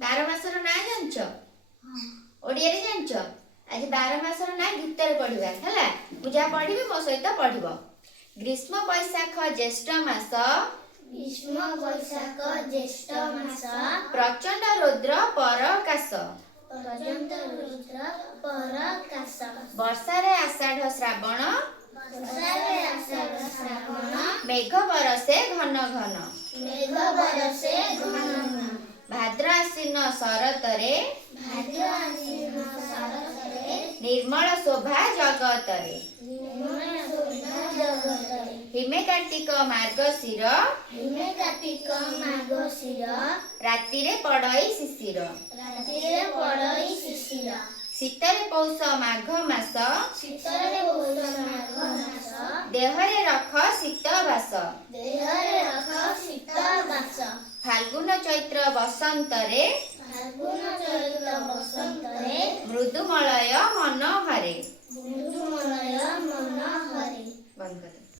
12 मासर ना जानछ ओडिया रे जानछ आज 12 मासर ना गीतर पढ़िबा हला पूजा पढ़िबे मो सहित पढ़िबो ग्रीष्म वैशाख ज्येष्ठ मास ग्रीष्म वैशाख ज्येष्ठ मास प्रचंड रौद्र परकाश प्रचंड रुद्र परकाश वर्षा रे आषाढ़ श्रावण वर्षारे आषाढ़ श्रावण मेघ बरसे घन घन मेघ बरसे घन घन भाद्र आश्विन शरतरे भाद्र आश्विन शरतरे निर्मल शोभा जगतरे निर्मल शोभा जगतरे हिमे कार्तिक मार्गशीर हिमे कार्तिक मार्गशीर रातिरे पड़ई शिशिर रातिरे पड़ई शिशिर शीतरे पौष माघ मास शीतरे पौष माघ मास देहरे रख शीत बास देहरे रख शीत बास फाल्गुन चैत्र बसंतरे फाल्गुन चैत्र बसंतरे मृदुमलय मनोहरे